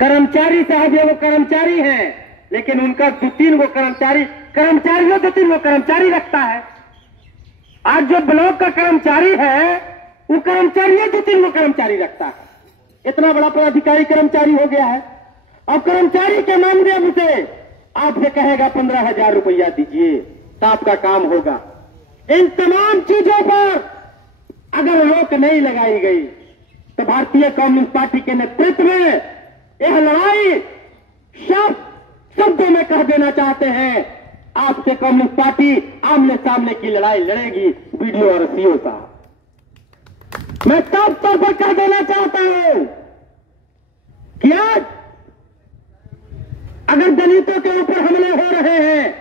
कर्मचारी साहब ये वो कर्मचारी हैं, लेकिन उनका 2-3 गो कर्मचारियों 2-3 गो कर्मचारी रखता है। आज जो ब्लॉक का कर्मचारी है वो कर्मचारी 2-3 गो कर्मचारी रखता है। इतना बड़ा पदाधिकारी कर्मचारी हो गया है। और कर्मचारी के मामले से आपसे कहेगा 15,000 रुपया दीजिए तो आपका काम होगा। इन तमाम चीजों पर अगर रोक नहीं लगाई गई तो भारतीय कम्युनिस्ट पार्टी के नेतृत्व में यह लड़ाई शब्दों में कह देना चाहते हैं, आपसे कम्युनिस्ट पार्टी आमने सामने की लड़ाई लड़ेगी। वीडियो और सीओ साहब, मैं साफ तौर पर कह देना चाहता हूं कि आज अगर दलितों के ऊपर हमले हो रहे हैं,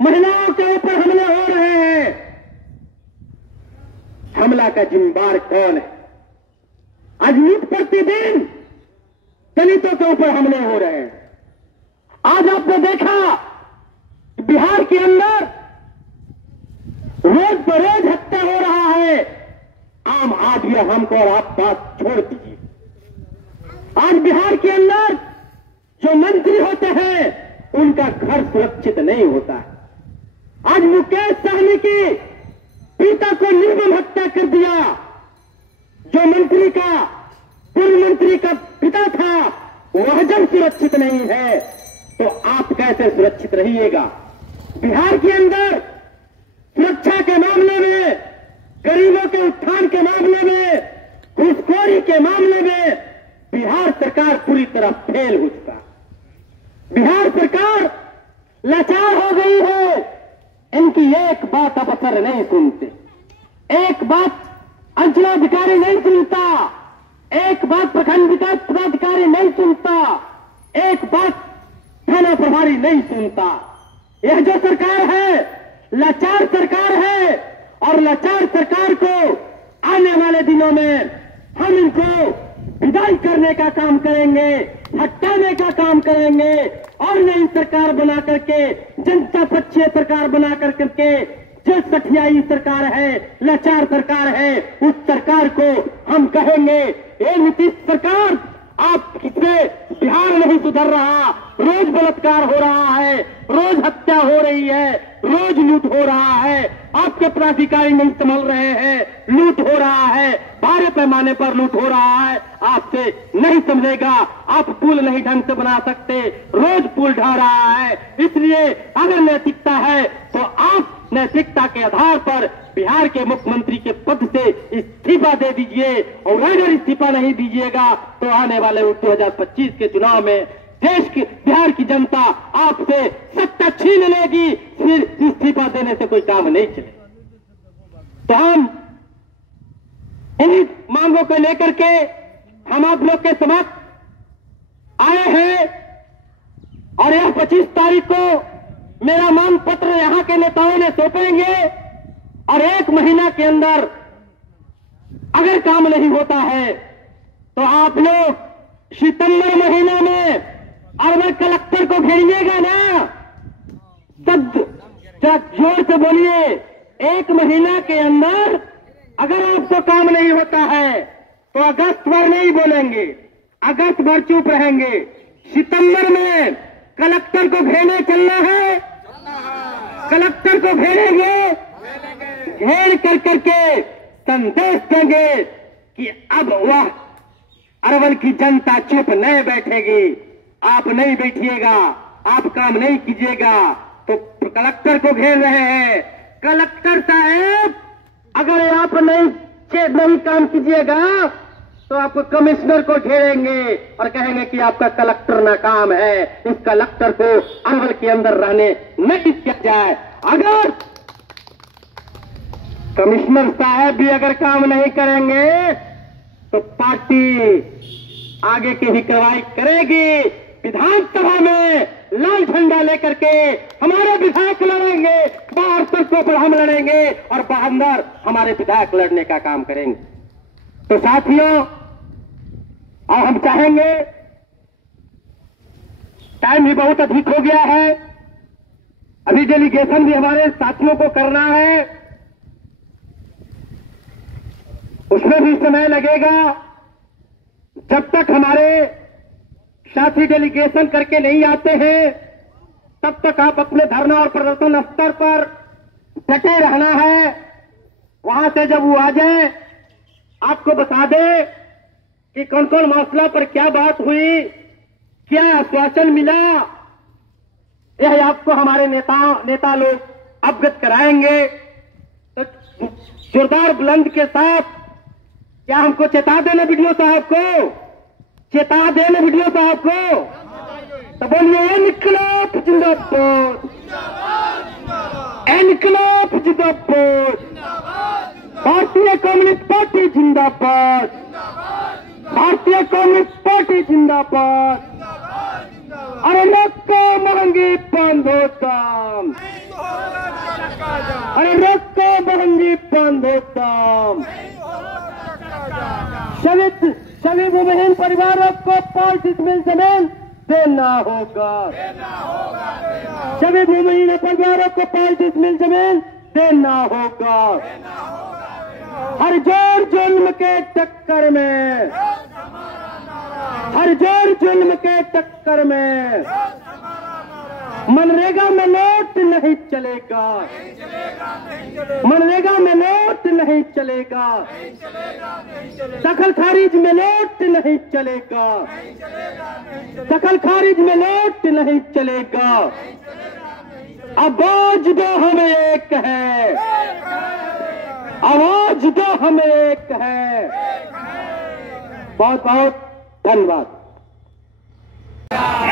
महिलाओं के ऊपर हमले हो रहे हैं, हमला का जिम्मेदार कौन है? आज नित प्रतिदिन दलितों के ऊपर हमले हो रहे हैं। आज आपने देखा बिहार के अंदर रोज बरोज हत्या हो रहा है। आम आदमी हमको और आप बात छोड़ दीजिए। आज बिहार के अंदर जो मंत्री होते हैं उनका घर सुरक्षित नहीं होता है। आज मुकेश सहनी की पिता को निर्मम हत्या कर दिया। जो मंत्री का पूर्व मंत्री का पिता था वह जब सुरक्षित नहीं है तो आप कैसे सुरक्षित रहिएगा? बिहार के अंदर सुरक्षा के मामले में, गरीबों के उत्थान के मामले में, घूसखोरी के मामले में बिहार सरकार पूरी तरह फेल हो चुका। बिहार सरकार लाचार हो गई है। इनकी एक बात अफसर नहीं सुनते, एक बात अंचलाधिकारी नहीं सुनता, एक बात प्रखंड विकास पदाधिकारी नहीं सुनता, एक बात थाना प्रभारी नहीं सुनता। यह जो सरकार है लाचार सरकार है और लाचार सरकार को आने वाले दिनों में हम इनको विदाई करने का काम करेंगे, हटाने का काम करेंगे और नई सरकार बना करके, जनता पक्षीय सरकार बना करके, जो सठियाई सरकार है, लाचार सरकार है, उस सरकार को हम कहेंगे ये नीतीश सरकार आप किससे बिहार नहीं सुधर रहा। रोज बलात्कार हो रहा है, रोज हत्या हो रही है, रोज लूट हो रहा है, आपके पदाधिकारी नहीं संभल रहे हैं, लूट हो रहा है, बड़े पैमाने पर लूट हो रहा है। आपसे नहीं समझेगा, आप पुल नहीं ढंग से बना सकते, रोज पुल ढा रहा है। इसलिए अगर नैतिकता है तो आप नैतिकता के आधार पर बिहार के मुख्यमंत्री के पद से इस्तीफा दे दीजिए। और अगर इस्तीफा नहीं दीजिएगा तो आने वाले 2025 के चुनाव में देश की, बिहार की जनता आपसे सत्ता छीन लेगी। फिर इस्तीफा देने से कोई काम नहीं चलेगा। तो हम इन्हीं मांगों को लेकर के हम आप लोग के समक्ष आए हैं और यह 25 तारीख को मेरा मांग पत्र यहां के नेताओं ने सौंपेंगे और 1 महीना के अंदर अगर काम नहीं होता है तो आप लोग सितंबर महीना में अर्बन कलेक्टर को घेरिएगा ना। सब जोर से बोलिए, 1 महीना के अंदर अगर आपको काम नहीं होता है तो अगस्त भर नहीं बोलेंगे, अगस्त भर चुप रहेंगे। सितंबर में कलेक्टर को घेरने चलना है, कलेक्टर को घेरेंगे, घेर कर करके संदेश देंगे कि अब वह अरवल की जनता चुप नहीं बैठेगी। आप नहीं बैठिएगा, आप काम नहीं कीजिएगा तो कलेक्टर को घेर रहे हैं। कलेक्टर साहब अगर आप नहीं काम कीजिएगा तो आप कमिश्नर को घेरेंगे और कहेंगे कि आपका कलेक्टर नाकाम है, इस कलेक्टर को अरवल के अंदर रहने नहीं दिया जाए। अगर कमिश्नर साहब भी अगर काम नहीं करेंगे तो पार्टी आगे की ही कार्रवाई करेगी। विधानसभा में लाल झंडा लेकर के हमारे विधायक लड़ेंगे, बाहर सड़कों पर हम लड़ेंगे और अंदर हमारे विधायक लड़ने का काम करेंगे। तो साथियों, और हम चाहेंगे, टाइम भी बहुत अधिक हो गया है, अभी डेलीगेशन भी हमारे साथियों को करना है, उसमें भी समय लगेगा। जब तक हमारे साथी डेलीगेशन करके नहीं आते हैं, तब तक आप अपने धरना और प्रदर्शन स्तर पर डटे रहना है। वहां से जब वो आ जाए आपको बता दे कि कौन कौन मसला पर क्या बात हुई, क्या आश्वासन मिला, यह आपको हमारे नेता लोग अवगत कराएंगे। तो जोरदार बुलंद के साथ क्या हमको चेता देना वीडियो साहब को, चेता देना वीडियो साहब को, तो बोलिए इनकलाब जिंदाबाद, इनकलाब जिंदाबाद, भारतीय कम्युनिस्ट पार्टी जिंदाबाद, भारतीय कम्युनिस्ट पार्टी जिंदाबाद। अरे रक्का महंगी बंद होता, अरे रक्का महंगी बंद होता। शहीद भूमिहीन परिवारों को 5 मिल जमीन देना होगा, शहीद भूमिहीन परिवारों को 5 मिल जमीन देना होगा। हर जोर जुल्म के टक्कर में, हर जोर जुल्म के टक्कर में मनरेगा में नोट नहीं चलेगा, मनरेगा में नोट नहीं चलेगा, दखल खारिज में नोट नहीं चलेगा, दखल खारिज में नोट नहीं चलेगा। आवाज दो हमें एक है, आवाज दो हमें एक है। बहुत बहुत धन्यवाद।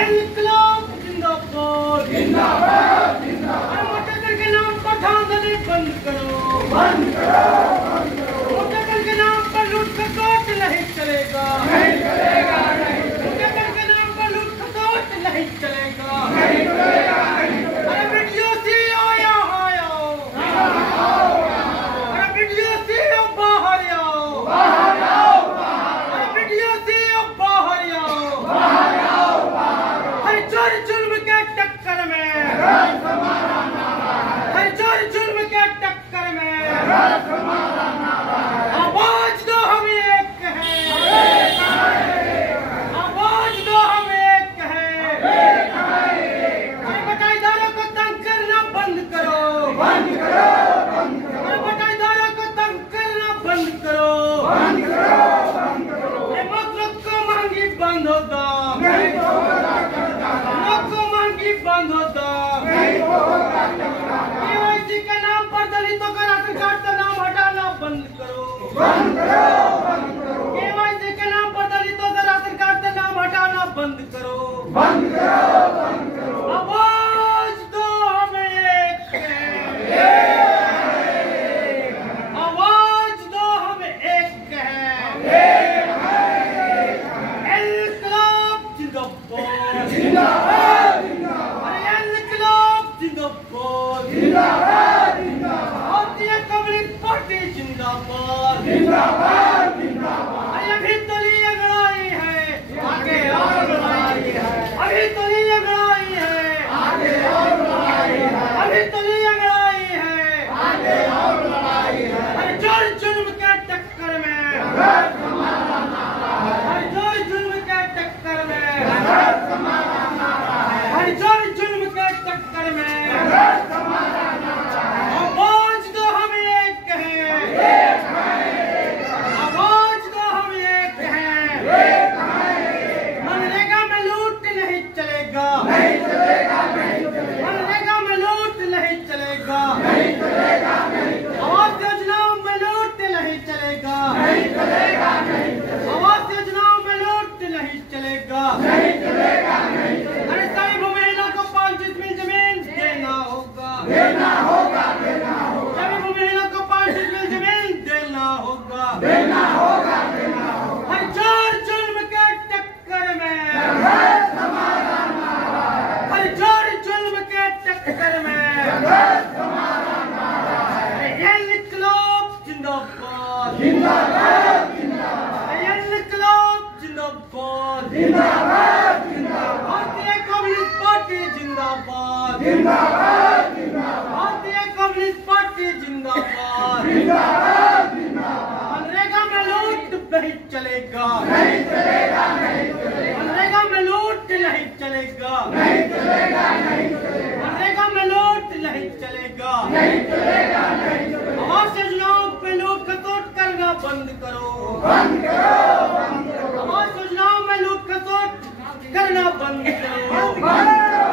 इनकलाब जिंदाबाद, जिंदाबाद, जिंदाबाद। मोटरसाइकिल के नाम पर धांधली बंद करो, बंद करो, बंद करो। मोटरसाइकिल के नाम पर लूट खसोट नहीं चलेगा, नहीं चलेगा, नहीं। मोटरसाइकिल के नाम पर लूट खसोट नहीं चलेगा, नहीं चलेगा, नहीं। अरे वीडियो सीओ यहाँ आओ, अरे वीडियो सीओ बाहर आओ, बाहर आओ, अरे वीडियो सीओ बाहर आओ, बाहर आओ। हर जोर जुल्म के टक्कर में, हर जोर जुल्म के टक्कर में आवाज दो हम एक है, आवाज दो हम एक है। अरे बटाईदारों को तंग करना बंद करो, बंद करो, बंद करो। अरे बटाईदारों को तंग करना बंद करो, बंद करो, बंद करो। मकसद को महंगी बंद होगा, नहीं होगा, को महंगी बंद होता, नहीं होगा। केवाईसी के नाम पर दलितों का राशन कार्ड का नाम हटाना बंद करो, बंद करो, बंद करो। केवाईसी के नाम पर दलितों का राशन कार्ड का नाम हटाना बंद करो, बंद करो, बंद करो। आवाज दो हमें एक है, आवाज दो हमें एक है। इनकलाब जिंदाबाद, जिंदाबाद, अरे इनकलाब जिंदाबाद, जिंदाबाद, भारतीय कम्युनिस्ट पार्टी जिंदाबाद, जिंदाबाद, जिंदाबाद। अरे अभी तो ये लड़ाई है, आगे और लड़ाई है, अभी तो ये लड़ाई है, आगे और लड़ाई है, अभी तो ये लड़ाई है, आगे और लड़ाई है। अरे जोर जुल्म के टक्कर में, हर जोर जुल्म के टक्कर में, हर जोर जुल्म के टक्कर में आवाज दो हम एक है, आवाज दो हम एक है। मनरेगा में लूट नहीं चलेगा, नहीं चलेगा, नहीं चलेगा। मनरेगा में लूट नहीं चलेगा, नहीं चलेगा, नहीं चलेगा। आवास योजनाओं में लूट नहीं चलेगा, नहीं चलेगा, नहीं चलेगा। आवास योजनाओं में लूट नहीं चलेगा, नहीं चलेगा, नहीं चलेगा। अरे सभी भूमिहीनों को 5 मिल जमीन देना होगा, देना होगा, देना होगा। सभी भूमिहीनों को 5 मिल जमीन देना होगा, देना होगा, देना होगा। हर जोर जुल्म के टक्कर में, हर जोर जुल्म के टक्कर में इनकलाब जिंदाबाद, जिंदाबाद, जिंदाबाद। इनकलाब जिंदाबाद, जिंदाबाद, जिंदाबाद। भारतीय कम्युनिस्ट पार्टी जिंदाबाद, जिंदाबाद, जिंदाबाद। भारतीय कम्युनिस्ट पार्टी जिंदाबाद, जिंदाबाद, जिंदाबाद। मनरेगा में लूट नहीं चलेगा, नहीं चलेगा, नहीं चलेगा। मनरेगा में लूट नहीं चलेगा, नहीं चलेगा, नहीं चलेगा। मनरेगा में लूट नहीं चलेगा, नहीं चलेगा, नहीं चलेगा। आवाज योजनाओं पे लूट खसोट करना बंद करो, बंद करो, बंद करो। आवाज योजनाओं में लूट खसोट करना बंद करो, बंद करो।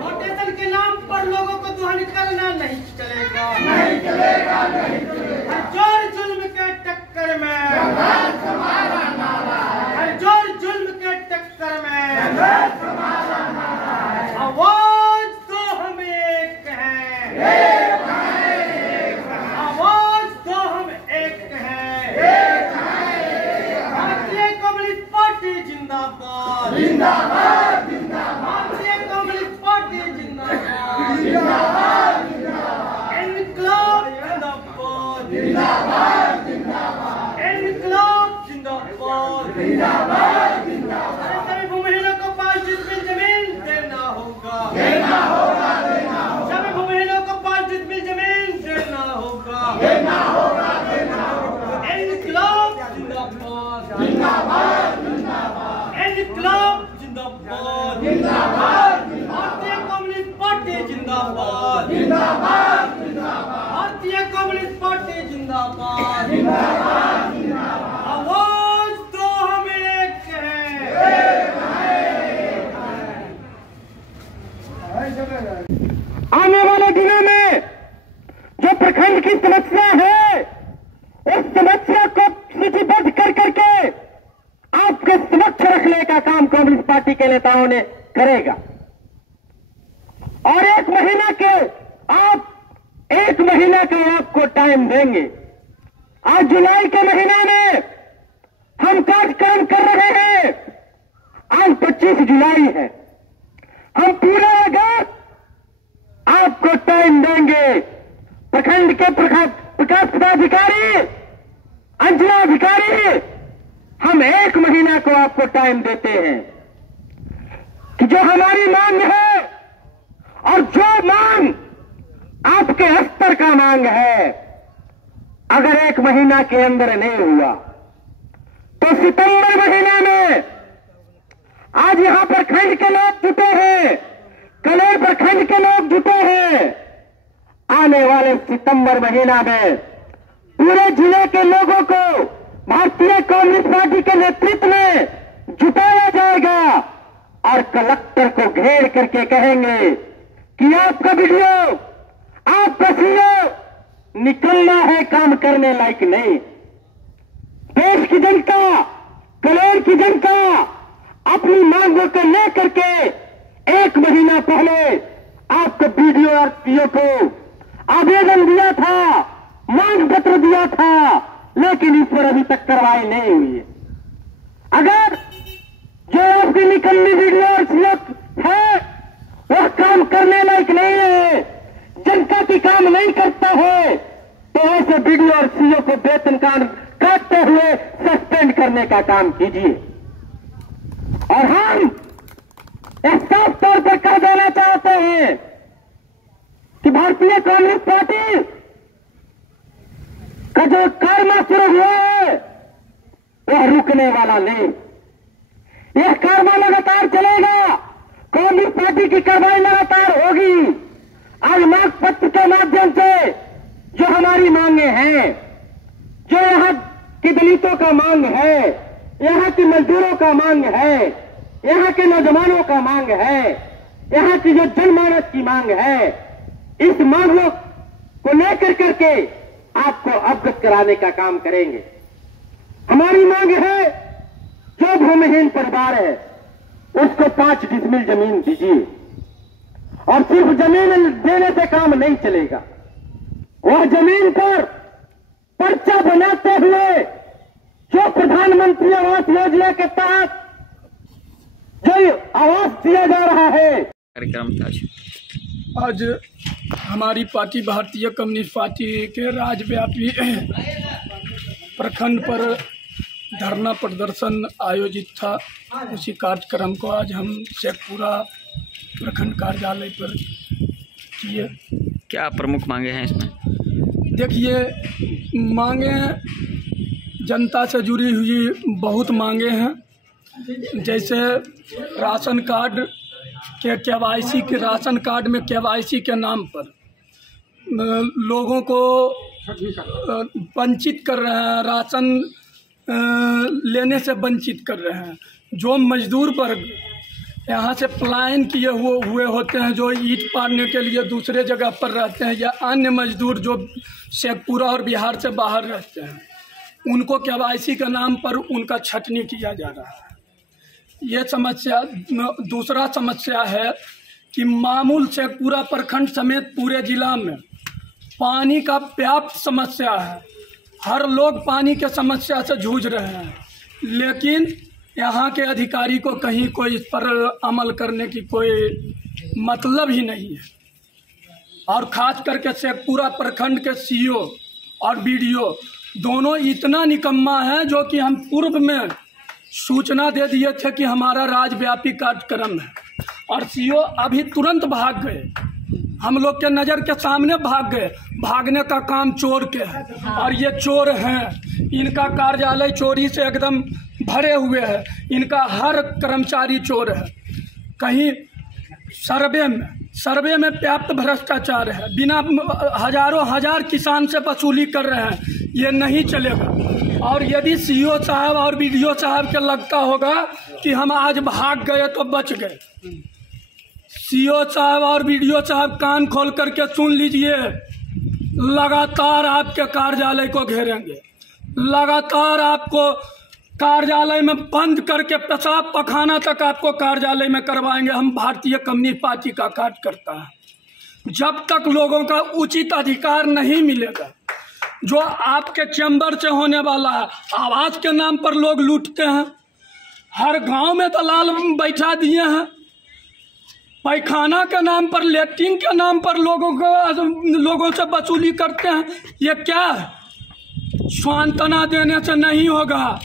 रोटेशन के नाम पर लोगों को दुहानी करना नहीं चलेगा, नहीं चलेगा, नहीं चलेगा। हर जोर जुल्म के टक्कर में संघर्ष हमारा नारा है, हर जोर जुल्म के टक्कर में संघर्ष हमारा नारा है। आवाज दो हम एक हैं, एक हैं, एक हैं। आवाज दो हम एक हैं, एक हैं, एक हैं। भारतीय कम्युनिस्ट पार्टी जिंदाबाद, जिंदाबाद, जिंदाबाद। भारतीय कम्युनिस्ट पार्टी जिंदाबाद, जिंदाबाद, जिंदाबाद। इनकलाब जिंदाबाद, जिंदाबाद, जिंदाबाद। इनकलाब जिंदाबाद, जिंदाबाद, जिंदाबाद। सभी भूमिहीनों को 5 डिसमिल जमीन देना होगा, देना होगा, देना होगा। सभी भूमिहीनों को 5 डिसमिल जमीन देना होगा, देना होगा, देना होगा। इनकलाब जिंदाबाद, जिंदाबाद, जिंदाबाद। इनकलाब जिंदाबाद, जिंदाबाद। भारतीय कम्युनिस्ट पार्टी जिंदाबाद, जिंदाबाद, जिंदाबाद। भारतीय कम्युनिस्ट पार्टी जिंदाबाद, जिंदाबाद, जिंदाबाद। आवाज दो हम एक हैं, एक हैं। आने वाले दिनों में जो प्रखंड की समस्या है, उस समस्या को सूचीबद्ध कर करके आपके समक्ष रखने का काम कांग्रेस पार्टी के नेताओं ने करेगा। और 1 महीना का आपको टाइम देंगे। आज जुलाई के महीना में हम कार्यक्रम कर रहे हैं। आज 25 जुलाई है। हम पूरा अगस्त आपको टाइम देंगे। प्रखंड के प्रकाश पदाधिकारी, अंजना अधिकारी, हम 1 महीना को आपको टाइम देते हैं कि जो हमारी मांग है और जो मांग आपके स्तर का मांग है, अगर 1 महीना के अंदर नहीं हुआ तो सितंबर महीने में आज यहां पर खंड के लोग जुटे हैं, कलेर प्रखंड के लोग जुटे हैं। आने वाले सितंबर महीना में पूरे जिले के लोगों को भारतीय कम्युनिस्ट पार्टी के नेतृत्व में जुटाया जाएगा और कलेक्टर को घेर करके कहेंगे कि आपका वीडियो, आपका सीओ निकलना है, काम करने लायक नहीं। देश की जनता, कलेर की जनता अपनी मांगों को लेकर के 1 महीना पहले आपको वीडियो और सीओ को आवेदन दिया था, मांग पत्र दिया था, लेकिन इस पर अभी तक कार्रवाई नहीं हुई है। अगर जो आपकी निकलनी वीडियो और सीओ है वह काम करने लायक नहीं है, जनता की काम नहीं करता है, तो ऐसे वीडियो और सीओ को वेतन काटते हुए सस्पेंड करने का काम कीजिए। और हम साफ तौर पर कह देना चाहते हैं कि भारतीय कम्युनिस्ट पार्टी का जो कार्य शुरू हुआ है वह रुकने वाला नहीं। यह कार्य लगातार चलेगा। कांग्रेस पार्टी की कार्रवाई लगातार होगी। आज मांग पत्र के माध्यम से जो हमारी मांगे हैं, जो यहाँ की दलितों का मांग है, यहाँ की मजदूरों का मांग है, यहाँ के नौजवानों का मांग है, यहाँ की जो जनमानस की मांग है, इस मांगों को लेकर करके आपको अवगत कराने का काम करेंगे। हमारी मांग है जो भूमिहीन परिवार है उसको 5 डिसमिल जमीन दीजिए। और सिर्फ जमीन देने से काम नहीं चलेगा, वह जमीन पर पर्चा बनाते हुए जो प्रधानमंत्री आवास योजना के तहत जो आवास दिया जा रहा है। आज हमारी पार्टी भारतीय कम्युनिस्ट पार्टी के राज्यव्यापी प्रखंड पर धरना प्रदर्शन आयोजित था। उसी कार्यक्रम को आज हम शेखपुरा प्रखंड कार्यालय पर किए। क्या प्रमुख मांगे हैं इसमें? देखिए, मांगे जनता से जुड़ी हुई बहुत मांगे हैं। जैसे राशन कार्ड के KYC के राशन कार्ड में KYC के नाम पर लोगों को वंचित कर रहे हैं, राशन लेने से वंचित कर रहे हैं। जो मजदूर वर्ग यहाँ से पलायन किए हुए होते हैं, जो ईंट पाड़ने के लिए दूसरे जगह पर रहते हैं, या अन्य मजदूर जो शेखपुरा और बिहार से बाहर रहते हैं, उनको KYC के नाम पर उनका छटनी किया जा रहा है। ये समस्या। दूसरा समस्या है कि मामूल शेखपुरा प्रखंड समेत पूरे जिला में पानी का व्याप्त समस्या है। हर लोग पानी के समस्या से जूझ रहे हैं, लेकिन यहाँ के अधिकारी को कहीं कोई इस पर अमल करने की कोई मतलब ही नहीं है। और ख़ास करके शेखपुरा प्रखंड के CO और BDO दोनों इतना निकम्मा है, जो कि हम पूर्व में सूचना दे दिए थे कि हमारा राज्यव्यापी कार्यक्रम है, और CO अभी तुरंत भाग गए, हम लोग के नज़र के सामने भाग गए। भागने का काम चोर के है, और ये चोर हैं। इनका कार्यालय चोरी से एकदम भरे हुए है, इनका हर कर्मचारी चोर है। कहीं सर्वे में व्याप्त भ्रष्टाचार है, बिना हजारों हजार किसान से वसूली कर रहे हैं। ये नहीं चलेगा। और यदि CO साहब और BDO साहब के लगता होगा कि हम आज भाग गए तो बच गए, CO साहब और BDO साहब कान खोल करके सुन लीजिए, लगातार आपके कार्यालय को घेरेंगे, लगातार आपको कार्यालय में बंद करके पेशाब पखाना तक आपको कार्यालय में करवाएंगे। हम भारतीय कम्युनिस्ट पार्टी का कार्यकर्ता है। जब तक लोगों का उचित अधिकार नहीं मिलेगा, जो आपके चैम्बर से होने वाला है, आवास के नाम पर लोग लूटते हैं, हर गांव में दलाल बैठा दिए हैं, पैखाना के नाम पर, लेट्रिन के नाम पर लोगों से वसूली करते हैं। ये क्या है? सांत्वना देने से नहीं होगा।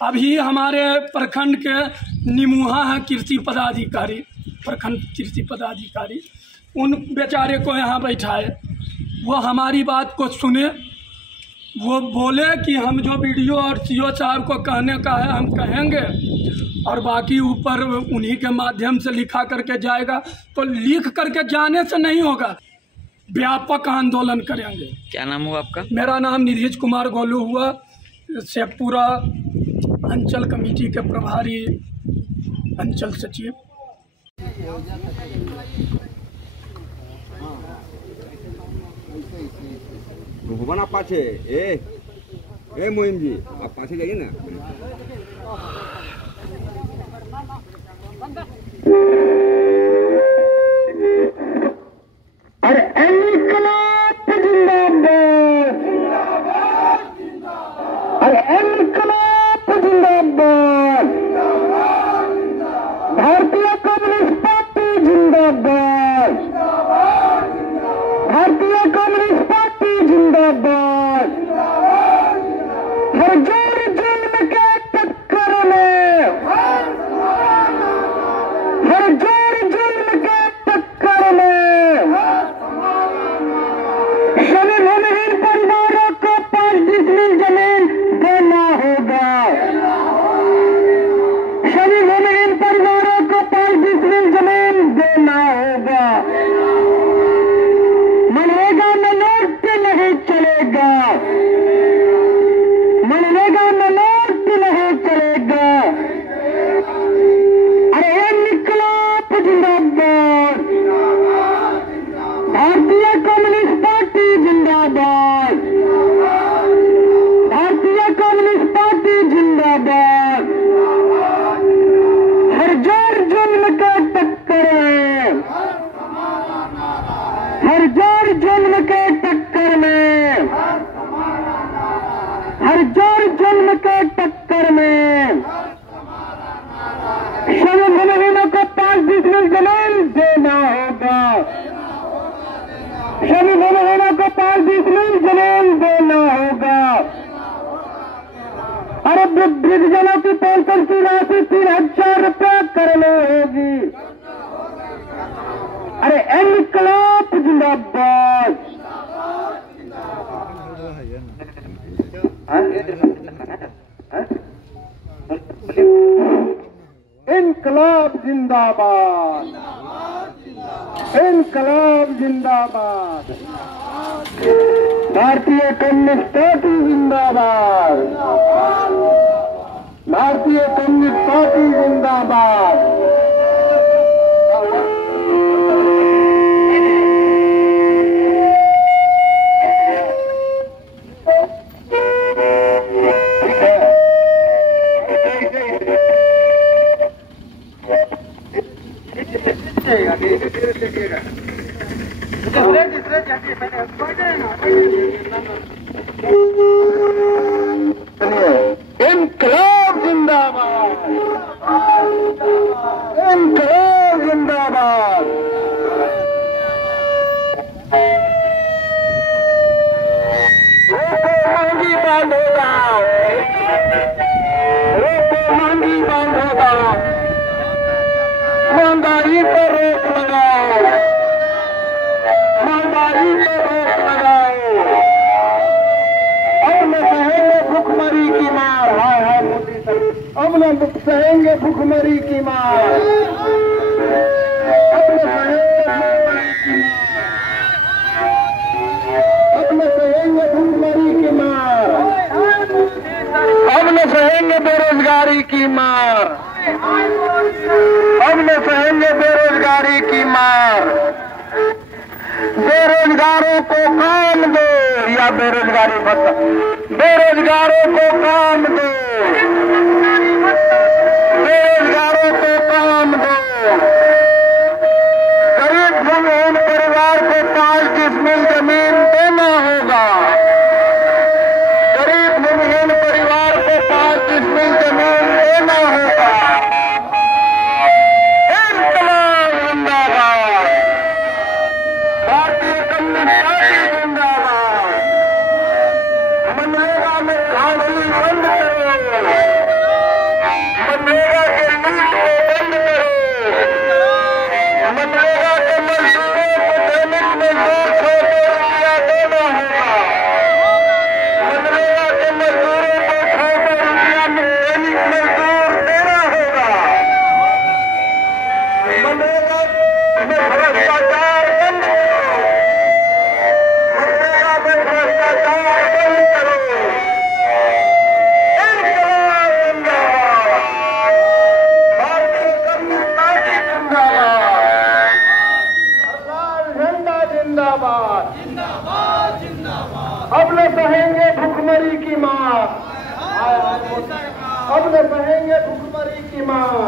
अभी हमारे प्रखंड के निमुहा हैं कृषि पदाधिकारी, प्रखंड कृषि पदाधिकारी, उन बेचारे को यहाँ बैठाए, वो हमारी बात को सुने, वो बोले कि हम जो BDO और CO साहब को कहने का है हम कहेंगे, और बाकी ऊपर उन्हीं के माध्यम से लिखा करके जाएगा। तो लिख करके जाने से नहीं होगा, व्यापक आंदोलन करेंगे। क्या नाम हुआ आपका? मेरा नाम निधीश कुमार गोलू हुआ, शेखपुरा अंचल कमेटी के प्रभारी अंचल सचिव। भगवान आप पाछे ए मोहिम जी, आप पाछे जाइए ना। अरे इनकलाब जिंदाबाद, अरे इनकलाब जिंदाबाद, भारतीय कम्युनिस्ट पार्टी जिंदाबाद, भारतीय कम्युनिस्ट पार्टी जिंदाबाद। हर जोर जुल्म के टक्कर में, हर जोर जुल्म के टक्कर में, सभी भूमिहीन परिवारों को 5 डिसमिल जमीन देना होगा। सभी भूमिहीन परिवारों को 5 डिसमिल जमीन देना होगा। मनरेगा में नोट नहीं चलेगा, मनरेगा में नोट नहीं चलेगा। अरे इनकलाब जिंदाबाद, भारतीय कम्युनिस्ट पार्टी जिंदाबाद, भारतीय कम्युनिस्ट पार्टी जिंदाबाद। हर जोर जुल्म के टक्कर में, हर जोर जुल्म के टक्कर में, हर जोर जुल्म के टक्कर में, सभी भूमिहीनों को 5 डिसमिल जमीन देना होगा। सभी भूमिहीनों को 5 डिसमिल जमीन देना होगा। अरे वृद्धजनों की पेंशन की राशि 3000 रुपया करनी होगी। अरे इनकलाब जिंदाबाद। हाँ? इनकलाब जिंदाबाद, इनकलाब जिंदाबाद, भारतीय कम्युनिस्ट पार्टी जिंदाबाद, भारतीय कम्युनिस्ट पार्टी जिंदाबाद। इनकलाब जिंदाबाद, इनकलाब जिंदाबाद। महंगी बांधेगा, महंगी बांधेगा, महंगाई पर रोक लगाओ, महंगाई पर रोक लगाओ। अब न सहेंगे भुखमरी की मार, हाय हाय मोदी सरकार, अब न सहेंगे भुखमरी की मार, अब न सहेंगे भुखमरी की मार, अब न सहेंगे बेरोजगारी की मार, अब न सहेंगे बेरोजगारी की मार। बेरोजगारों को काम दो या बेरोजगारी भत्ता, बेरोजगारों को काम दो, बेरोजगारों को काम दो। गरीब भूमिहीन परिवार को 5 डिसमिल जमीन देना होगा, गरीब भूमिहीन परिवार को 5 डिसमिल जमीन देना होगा। इनकलाब जिंदाबाद, भारतीय कम्युनिस्ट पार्टी जिंदाबाद। मनरेगा में धांधली बंद करो, मनरेगा के लूट को बंद करो, मनरेगा के मजदूरों को दैनिक मजदूर 100 रुपया देना होगा, मनरेगा के मजदूरों को 100 रुपया दैनिक मजदूर देना होगा। मनरेगा में भ्रष्टाचार बंद करो, मनरेगा में भ्रष्टाचार बंद करो। इनकलाब जिंदाबाद, भारतीय कम्युनिस्ट पार्टी जिंदाबाद, सरदार झंडा जिंदाबाद, अब न सहेंगे भुखमरी की मार, अब न सहेंगे भुखमरी की मार।